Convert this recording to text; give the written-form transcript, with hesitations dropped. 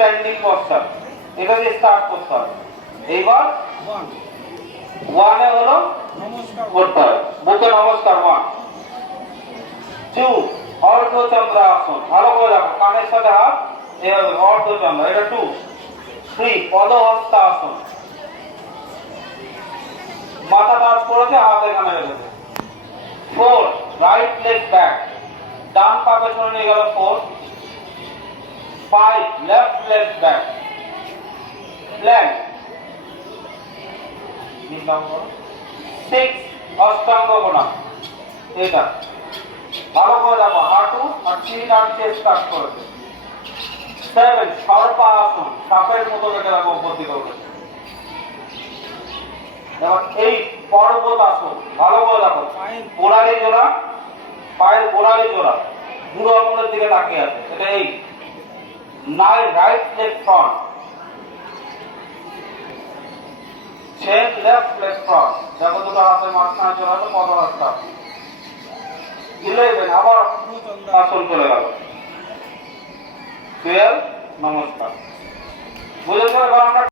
Standing পশ্চাৎ, এটা দিয়ে স্টার্ট করতে হবে। এইবার ওয়ানে হলো করতে হবে, বুকে নমস্কার। 1 2 অর্ধচন্দ্র আসন, ভালো করে রাখো, কানের সাথে হাত এইভাবে অর্ধচন্দ্র, এটা 2 3 পদহস্ত আসন, মাথা টাচ করেছে, হাত এখানে রেখেছে। 4 রাইট লেগ ব্যাক, ডান পা পেছনে নিয়ে গেল 4 5 লেফট লেগ ব্যাক প্ল্যাঙ্ক, 6 অষ্টাঙ্গ গোনা, এটা ভালো করে দেখো, হাঁটু আর চিন আর চেস্ট কাজ করেছে। 7 সর্পা আসন, সাপের মতো রেখে রাখো উপর দিকে উঠেছে। এবার 8 পর্বত আসন, ভালো করে দেখো, গোড়ালি জোড়া, পায়ের গোড়ালি জোড়া, বুড়ো আঙুলের দিকে তাকিয়ে আছে, এটা 8 9 right leg front, 10 left leg front, দেখো দুটো হাতের মাঝখানে চলে আসে, কত রাস্তা। 11 আবার আসন চলে গেল। 12 নমস্কার। বুঝেছো? এবার আমরা